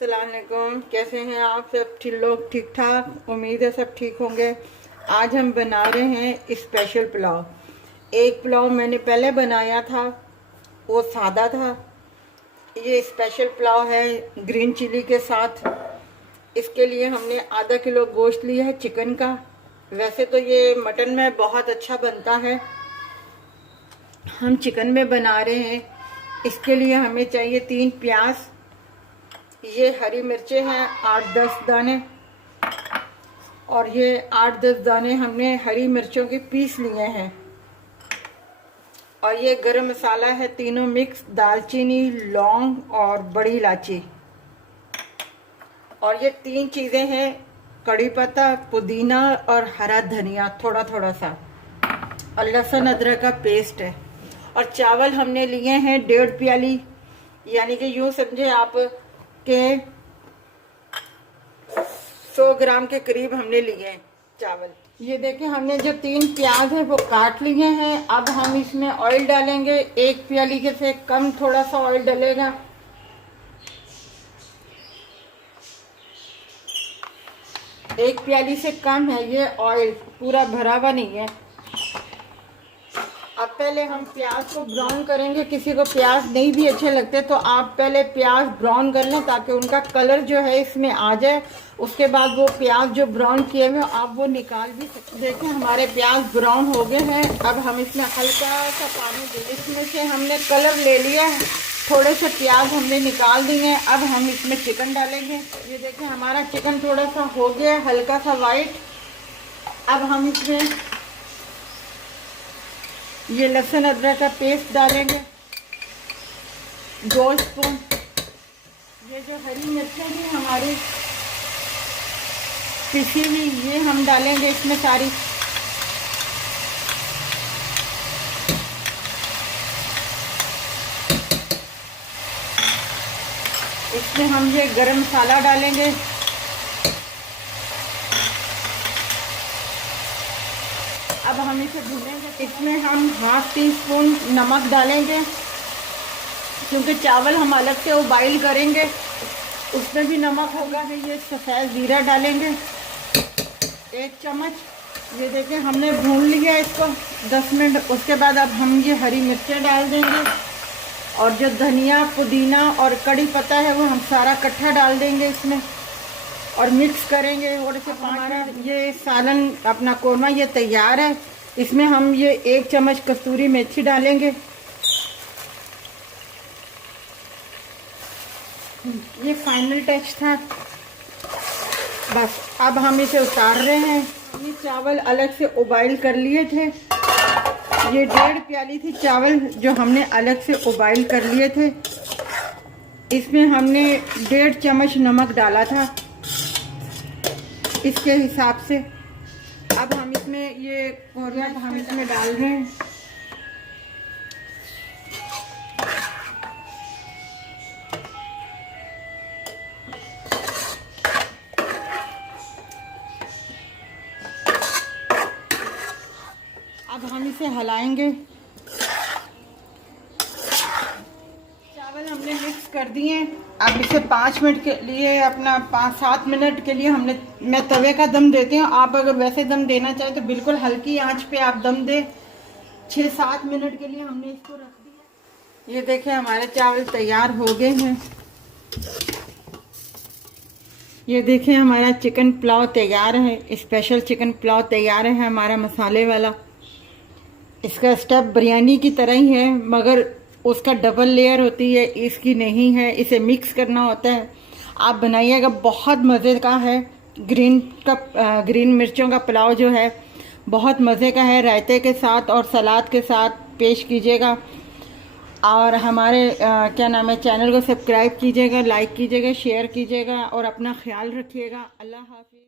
अस्सलामुअलैकुम, कैसे हैं आप सब? लोग ठीक ठाक, उम्मीद है सब ठीक होंगे। आज हम बना रहे हैं स्पेशल पुलाव। एक पुलाव मैंने पहले बनाया था, वो सादा था। ये स्पेशल पुलाव है ग्रीन चिली के साथ। इसके लिए हमने आधा किलो गोश्त लिया है चिकन का। वैसे तो ये मटन में बहुत अच्छा बनता है, हम चिकन में बना रहे हैं। इसके लिए हमें चाहिए 3 प्याज, ये हरी मिर्चें हैं 8-10 दाने, और ये 8-10 दाने हमने हरी मिर्चों के पीस लिए हैं। और ये गरम मसाला है तीनों मिक्स, दालचीनी, लौंग और बड़ी इलायची। और ये 3 चीज़ें हैं, कड़ी पत्ता, पुदीना और हरा धनिया थोड़ा थोड़ा सा, और लहसुन अदरक का पेस्ट है। और चावल हमने लिए हैं 1.5 प्याली, यानी कि यूँ समझे आप के 100 ग्राम के करीब हमने लिए हैं चावल। ये देखिए हमने जो 3 प्याज है वो काट लिए हैं। अब हम इसमें ऑयल डालेंगे। 1 प्याली के से कम थोड़ा सा ऑयल डलेगा। एक प्याली से कम है ये ऑयल, पूरा भरा हुआ नहीं है। अब पहले हम प्याज को ब्राउन करेंगे। किसी को प्याज नहीं भी अच्छे लगते तो आप पहले प्याज ब्राउन कर लें ताकि उनका कलर जो है इसमें आ जाए। उसके बाद वो प्याज जो ब्राउन किए हुए आप वो निकाल भी सकते। देखिए हमारे प्याज ब्राउन हो गए हैं। अब हम इसमें हल्का सा पानी देंगे। इसमें से हमने कलर ले लिया है, थोड़े से प्याज हमने निकाल दिए हैं। अब हम इसमें चिकन डालेंगे। ये देखिए हमारा चिकन थोड़ा सा हो गया है, हल्का सा वाइट। अब हम इसमें ये लहसुन अदरक का पेस्ट डालेंगे 2 स्पून। ये जो हरी मिर्चें थी हमारी पिसी हुई, ये हम डालेंगे इसमें सारी। इसमें हम ये गरम मसाला डालेंगे। अब हम इसे भूनेंगे। इसमें हम 1/2 टीस्पून नमक डालेंगे, क्योंकि चावल हम अलग से उबाइल करेंगे, उसमें भी नमक होगा। ये सफ़ेद जीरा डालेंगे 1 चम्मच। ये देखिए हमने भून लिया इसको 10 मिनट। उसके बाद अब हम ये हरी मिर्चें डाल देंगे, और जो धनिया, पुदीना और कड़ी पत्ता है वो हम सारा इकट्ठा डाल देंगे इसमें, और मिक्स करेंगे। और इसे हमारा ये सालन अपना कोरमा ये तैयार है। इसमें हम ये 1 चम्मच कस्तूरी मेथी डालेंगे। ये फाइनल टच था बस। अब हम इसे उतार रहे हैं। ये चावल अलग से उबाइल कर लिए थे। ये 1.5 प्याली थी चावल जो हमने अलग से उबाइल कर लिए थे। इसमें हमने 1.5 चम्मच नमक डाला था इसके हिसाब से। अब हम इसमें ये कोरियंडर हम इसमें डाल रहे हैं। अब हम इसे हिलाएंगे। चावल हमने मिक्स कर दिए। अब इसे 5 मिनट के लिए, अपना 5-7 मिनट के लिए मैं तवे का दम देती हूँ। आप अगर वैसे दम देना चाहें तो बिल्कुल हल्की आंच पे आप दम दें। 6-7 मिनट के लिए हमने इसको रख दिया। ये देखें हमारे चावल तैयार हो गए हैं। ये देखें हमारा चिकन पुलाव तैयार है। स्पेशल चिकन पुलाव तैयार है हमारा मसाले वाला। इसका स्टेप बिरयानी की तरह ही है, मगर उसका डबल लेयर होती है, इसकी नहीं है। इसे मिक्स करना होता है। आप बनाइएगा, बहुत मज़े का है। ग्रीन मिर्चों का पुलाव जो है बहुत मज़े का है। रायते के साथ और सलाद के साथ पेश कीजिएगा। और हमारे क्या नाम है, चैनल को सब्सक्राइब कीजिएगा, लाइक कीजिएगा, शेयर कीजिएगा, और अपना ख्याल रखिएगा। अल्लाह हाफिज़।